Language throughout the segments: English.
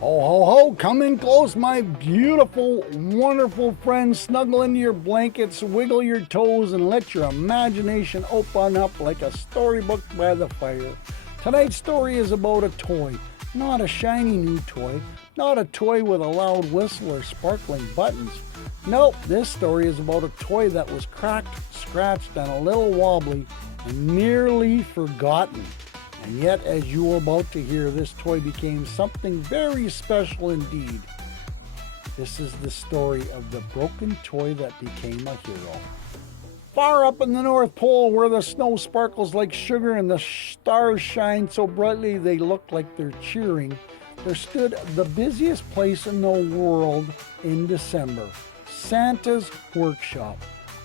Ho, ho, ho, come in close, my beautiful, wonderful friends. Snuggle into your blankets, wiggle your toes, and let your imagination open up like a storybook by the fire. Tonight's story is about a toy, not a shiny new toy, not a toy with a loud whistle or sparkling buttons. Nope, this story is about a toy that was cracked, scratched, and a little wobbly, and nearly forgotten. And yet, as you are about to hear, this toy became something very special indeed. This is the story of the broken toy that became a hero. Far up in the North Pole, where the snow sparkles like sugar and the stars shine so brightly they look like they're cheering, there stood the busiest place in the world in December, Santa's workshop.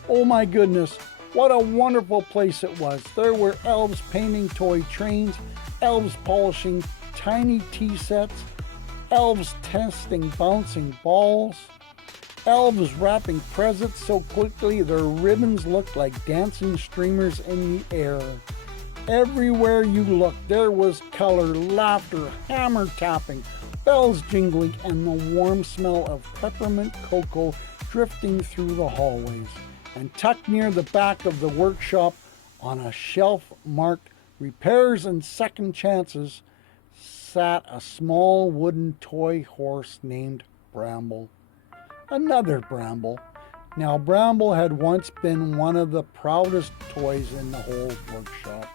Oh my goodness, what a wonderful place it was. There were elves painting toy trains, elves polishing tiny tea sets, elves testing bouncing balls, elves wrapping presents so quickly their ribbons looked like dancing streamers in the air. Everywhere you looked, there was color, laughter, hammer tapping, bells jingling, and the warm smell of peppermint cocoa drifting through the hallways. And tucked near the back of the workshop on a shelf marked Repairs and Second Chances sat a small wooden toy horse named Bramble. Another Bramble. Now, Bramble had once been one of the proudest toys in the whole workshop.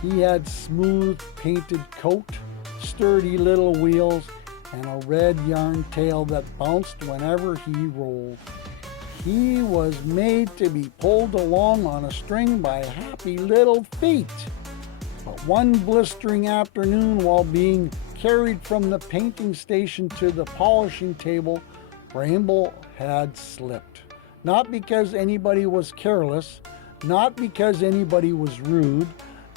He had smooth painted coat, sturdy little wheels, and a red yarn tail that bounced whenever he rolled. He was made to be pulled along on a string by happy little feet. But one blistering afternoon, while being carried from the painting station to the polishing table, Bramble had slipped. Not because anybody was careless, not because anybody was rude,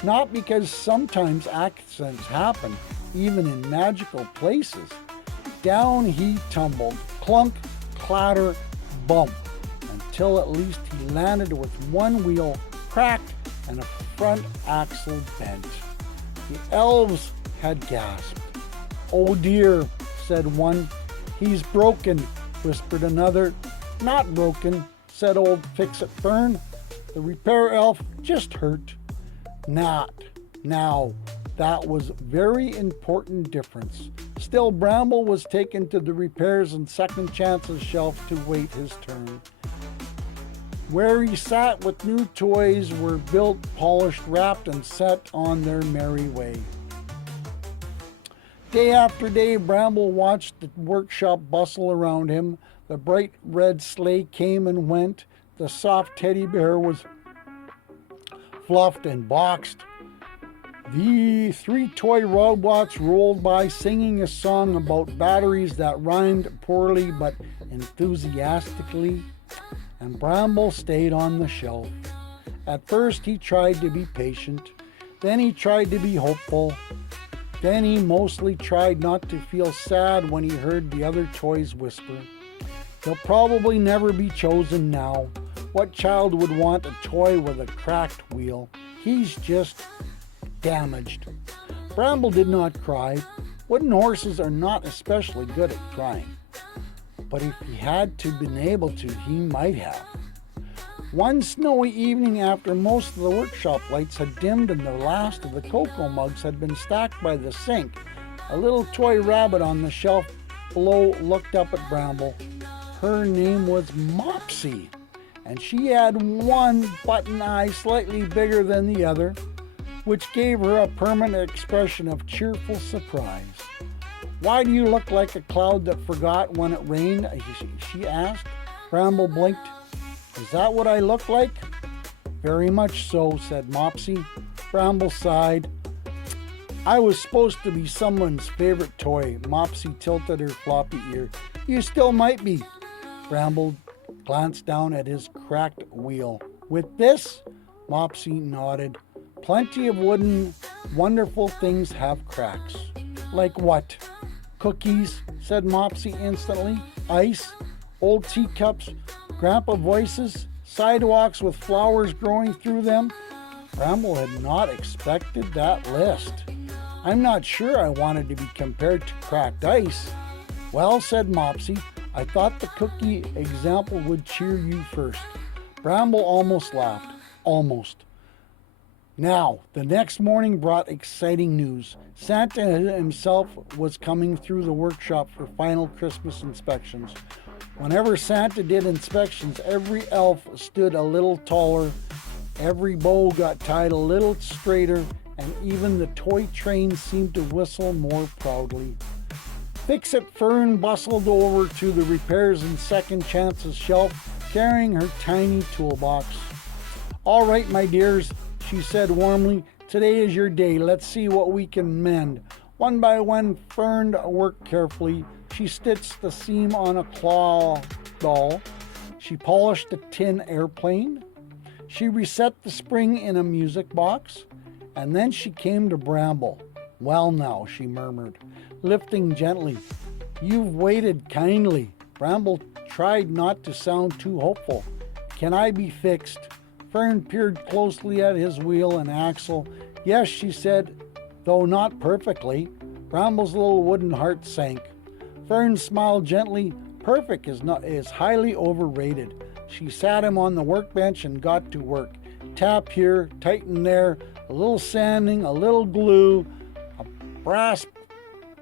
not because sometimes accidents happen, even in magical places. Down he tumbled, clunk, clatter, bump, until at least he landed with one wheel cracked and a front axle bent. The elves had gasped. "Oh dear," said one. "He's broken," whispered another. "Not broken," said old Fix-It Fern. "The repair elf just hurt." Not. Now, that was very important difference. Still, Bramble was taken to the Repairs and Second Chances shelf to wait his turn, where he sat with new toys were built, polished, wrapped, and set on their merry way. Day after day, Bramble watched the workshop bustle around him. The bright red sleigh came and went. The soft teddy bear was fluffed and boxed. The 3 toy robots rolled by singing a song about batteries that rhymed poorly but enthusiastically. And Bramble stayed on the shelf. At first he tried to be patient, then he tried to be hopeful, then he mostly tried not to feel sad when he heard the other toys whisper, "He'll probably never be chosen now. What child would want a toy with a cracked wheel? He's just damaged." Bramble did not cry. Wooden horses are not especially good at crying. But if he had to been able to, he might have. One snowy evening, after most of the workshop lights had dimmed and the last of the cocoa mugs had been stacked by the sink, a little toy rabbit on the shelf below looked up at Bramble. Her name was Mopsy, and she had one button eye slightly bigger than the other, which gave her a permanent expression of cheerful surprise. "Why do you look like a cloud that forgot when it rained?" she asked. Bramble blinked. "Is that what I look like?" "Very much so," said Mopsy. Bramble sighed. "I was supposed to be someone's favorite toy." Mopsy tilted her floppy ear. "You still might be." Bramble glanced down at his cracked wheel. "With this?" Mopsy nodded. "Plenty of wooden, wonderful things have cracks." "Like what?" "Cookies," said Mopsy instantly. "Ice, old teacups, grandpa voices, sidewalks with flowers growing through them." Bramble had not expected that list. I'm not sure I wanted to be compared to cracked ice. Well, said Mopsy, I thought the cookie example would cheer you first. Bramble almost laughed. Almost. Now, the next morning brought exciting news. Santa himself was coming through the workshop for final Christmas inspections. Whenever Santa did inspections, every elf stood a little taller, every bow got tied a little straighter, and even the toy train seemed to whistle more proudly. Fix-It Fern bustled over to the repairs and second chances shelf, carrying her tiny toolbox. All right, my dears, she said warmly, today is your day. Let's see what we can mend. One by one, Fern worked carefully. She stitched the seam on a claw doll. She polished a tin airplane. She reset the spring in a music box. And then she came to Bramble. Well now, she murmured, lifting gently. You've waited kindly. Bramble tried not to sound too hopeful. Can I be fixed? Fern peered closely at his wheel and axle. Yes, she said, though not perfectly. Bramble's little wooden heart sank. Fern smiled gently. Perfect is highly overrated. She sat him on the workbench and got to work. Tap here, tighten there, a little sanding, a little glue, a brass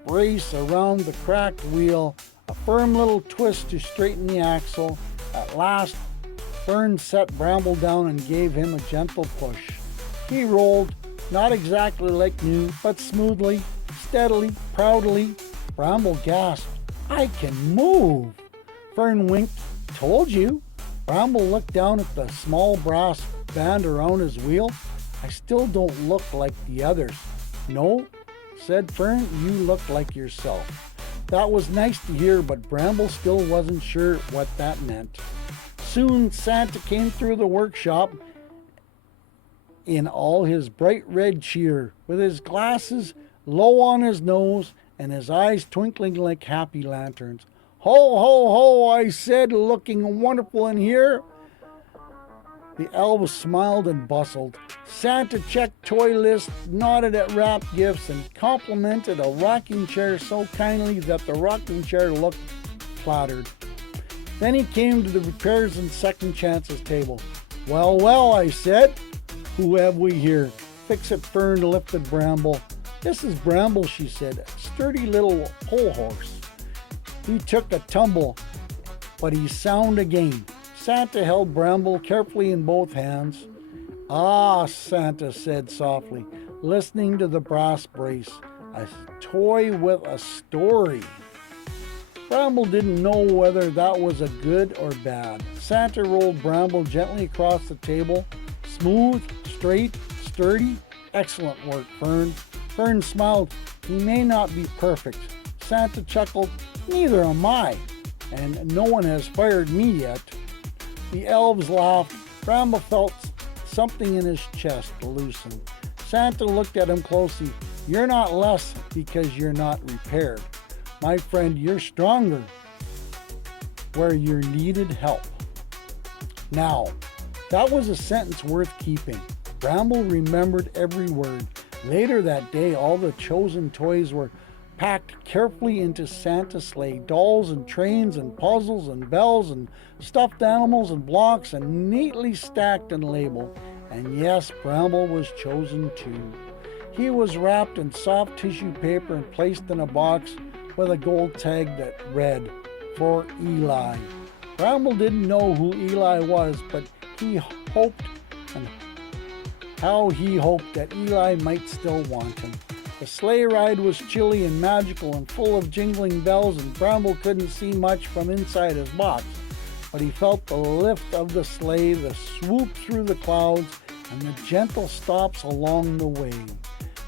brace around the cracked wheel, a firm little twist to straighten the axle. At last, Fern set Bramble down and gave him a gentle push. He rolled, not exactly like new, but smoothly, steadily, proudly. Bramble gasped, I can move. Fern winked, told you. Bramble looked down at the small brass band around his wheel. I still don't look like the others. No, said Fern, you look like yourself. That was nice to hear, but Bramble still wasn't sure what that meant. Soon Santa came through the workshop in all his bright red cheer, with his glasses low on his nose and his eyes twinkling like happy lanterns. Ho, ho, ho, I said, looking wonderful in here. The elves smiled and bustled. Santa checked toy list, nodded at wrapped gifts, and complimented a rocking chair so kindly that the rocking chair looked flattered. Then he came to the repairs and second chances table. Well, well, I said, who have we here? Fix-It Fern lifted Bramble. This is Bramble, she said, sturdy little pole horse. He took a tumble, but he's sound again. Santa held Bramble carefully in both hands. Ah, Santa said softly, listening to the brass brace, a toy with a story. Bramble didn't know whether that was a good or bad. Santa rolled Bramble gently across the table. Smooth, straight, sturdy. Excellent work, Fern. Fern smiled. He may not be perfect. Santa chuckled. Neither am I, and no one has fired me yet. The elves laughed. Bramble felt something in his chest loosen. Santa looked at him closely. You're not less because you're not repaired. My friend, you're stronger where you needed help. Now, that was a sentence worth keeping. Bramble remembered every word. Later that day, all the chosen toys were packed carefully into Santa's sleigh. Dolls and trains and puzzles and bells and stuffed animals and blocks, and neatly stacked and labeled. And yes, Bramble was chosen too. He was wrapped in soft tissue paper and placed in a box with a gold tag that read, for Eli. Bramble didn't know who Eli was, but he hoped, and how he hoped that Eli might still want him. The sleigh ride was chilly and magical and full of jingling bells, and Bramble couldn't see much from inside his box, but he felt the lift of the sleigh, the swoop through the clouds, and the gentle stops along the way.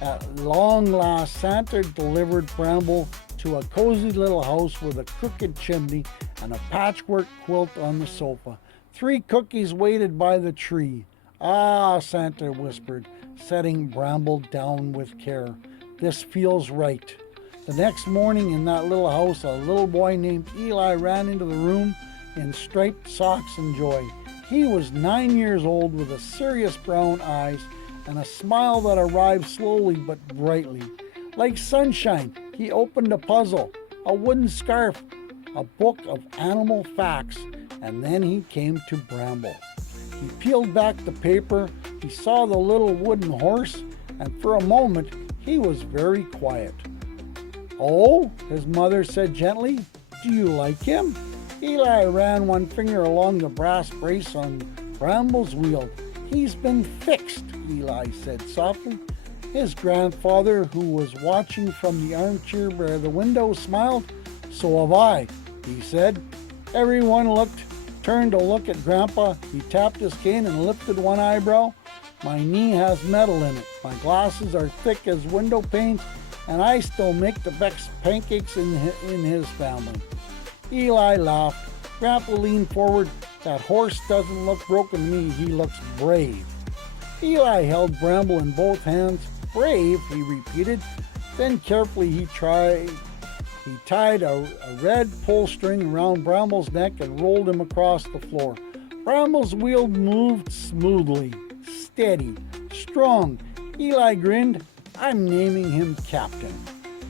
At long last, Santa delivered Bramble to a cozy little house with a crooked chimney and a patchwork quilt on the sofa. 3 cookies waited by the tree. Ah, Santa whispered, setting Bramble down with care. This feels right. The next morning in that little house, a little boy named Eli ran into the room in striped socks and joy. He was 9 years old with a serious brown eyes and a smile that arrived slowly but brightly. Like sunshine, he opened a puzzle, a wooden scarf, a book of animal facts, and then he came to Bramble. He peeled back the paper, he saw the little wooden horse, and for a moment he was very quiet. "Oh," his mother said gently, "do you like him?" Eli ran one finger along the brass brace on Bramble's wheel. "He's been fixed," Eli said softly. His grandfather, who was watching from the armchair by the window, smiled. "So have I," he said. Everyone turned to look at Grandpa. He tapped his cane and lifted one eyebrow. "My knee has metal in it. My glasses are thick as window panes, and I still make the best pancakes in his family." Eli laughed. Grandpa leaned forward. "That horse doesn't look broken to me. He looks brave." Eli held Bramble in both hands. "Brave," he repeated. Then carefully he tied a red pull string around Bramble's neck and rolled him across the floor. Bramble's wheel moved smoothly, steady, strong. Eli grinned. "I'm naming him Captain."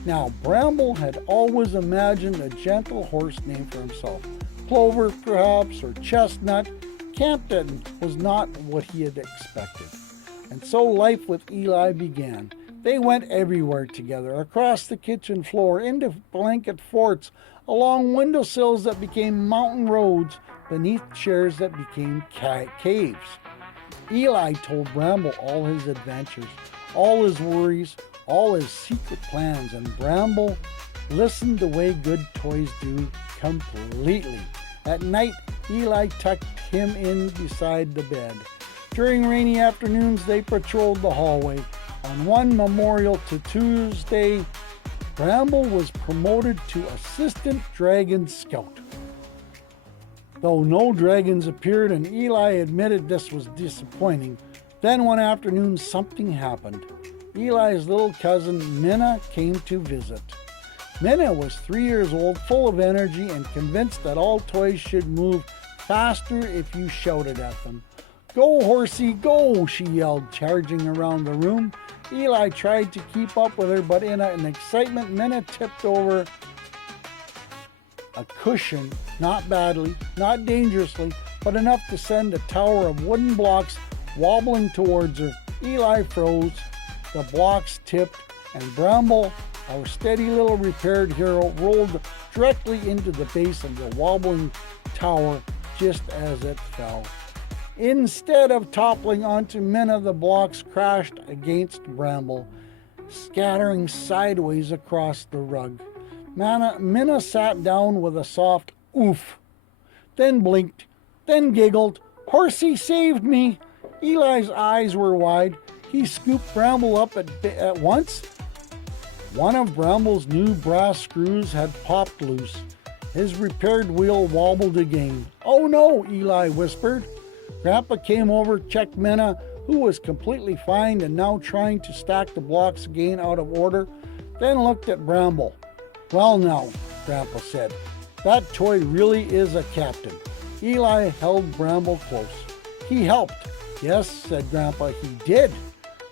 Now, Bramble had always imagined a gentle horse name for himself. Clover, perhaps, or Chestnut. Captain was not what he had expected. And so life with Eli began. They went everywhere together, across the kitchen floor, into blanket forts, along windowsills that became mountain roads, beneath chairs that became caves. Eli told Bramble all his adventures, all his worries, all his secret plans, and Bramble listened the way good toys do, completely. At night, Eli tucked him in beside the bed. During rainy afternoons, they patrolled the hallway. On one Memorial to Tuesday, Bramble was promoted to Assistant Dragon Scout. Though no dragons appeared, and Eli admitted this was disappointing, then one afternoon something happened. Eli's little cousin Minna came to visit. Minna was 3 years old, full of energy, and convinced that all toys should move faster if you shouted at them. "Go, horsey, go!" she yelled, charging around the room. Eli tried to keep up with her, but in an excitement, Minna tipped over a cushion, not badly, not dangerously, but enough to send a tower of wooden blocks wobbling towards her. Eli froze, the blocks tipped, and Bramble, our steady little repaired hero, rolled directly into the base of the wobbling tower just as it fell. Instead of toppling onto Minna, the blocks crashed against Bramble, scattering sideways across the rug. Minna sat down with a soft oof, then blinked, then giggled. "Horsey saved me!" Eli's eyes were wide. He scooped Bramble up at once. One of Bramble's new brass screws had popped loose. His repaired wheel wobbled again. "Oh no," Eli whispered. Grandpa came over, checked Minna, who was completely fine and now trying to stack the blocks again out of order, then looked at Bramble. "Well now," Grandpa said, "that toy really is a captain." Eli held Bramble close. "He helped." "Yes," said Grandpa, "he did."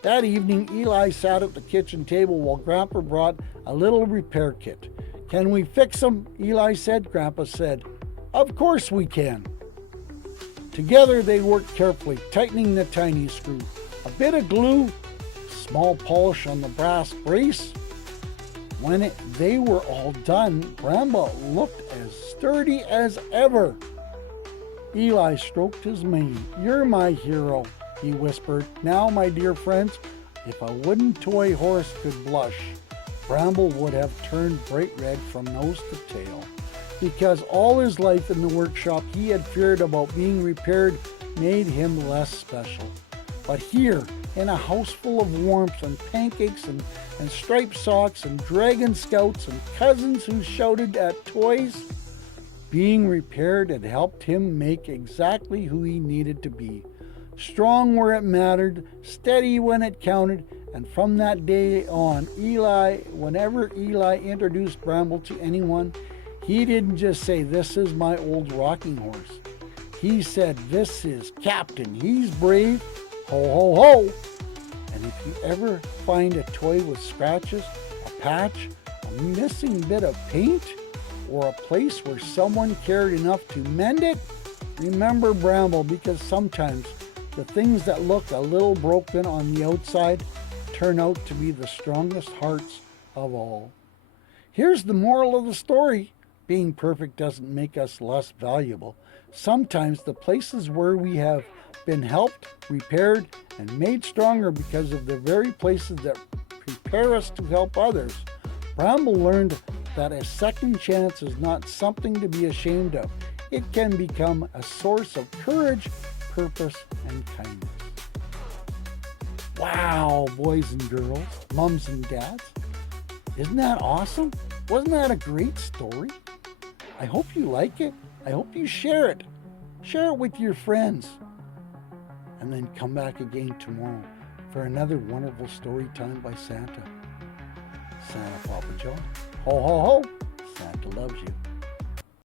That evening, Eli sat at the kitchen table while Grandpa brought a little repair kit. "Can we fix him?" Eli said. Grandpa said, "Of course we can." Together they worked carefully, tightening the tiny screw. A bit of glue, small polish on the brass brace. When they were all done, Bramble looked as sturdy as ever. Eli stroked his mane. "You're my hero," he whispered. "Now, my dear friends, if a wooden toy horse could blush, Bramble would have turned bright red from nose to tail. Because all his life in the workshop he had feared about being repaired made him less special. But here, in a house full of warmth and pancakes and striped socks and dragon scouts and cousins who shouted at toys, being repaired had helped him make exactly who he needed to be. Strong where it mattered, steady when it counted, and from that day on, whenever Eli introduced Bramble to anyone, he didn't just say, "This is my old rocking horse." He said, "This is Captain. He's brave. Ho, ho, ho." And if you ever find a toy with scratches, a patch, a missing bit of paint, or a place where someone cared enough to mend it? Remember, Bramble, because sometimes the things that look a little broken on the outside turn out to be the strongest hearts of all. Here's the moral of the story. Being perfect doesn't make us less valuable. Sometimes the places where we have been helped, repaired, and made stronger because of the very places that prepare us to help others. Bramble learned that a second chance is not something to be ashamed of. It can become a source of courage, purpose, and kindness. Wow, boys and girls, mums and dads. Isn't that awesome? Wasn't that a great story? I hope you like it. I hope you share it. Share it with your friends. And then come back again tomorrow for another wonderful story time by Santa. Santa Papa John. Ho, ho, ho.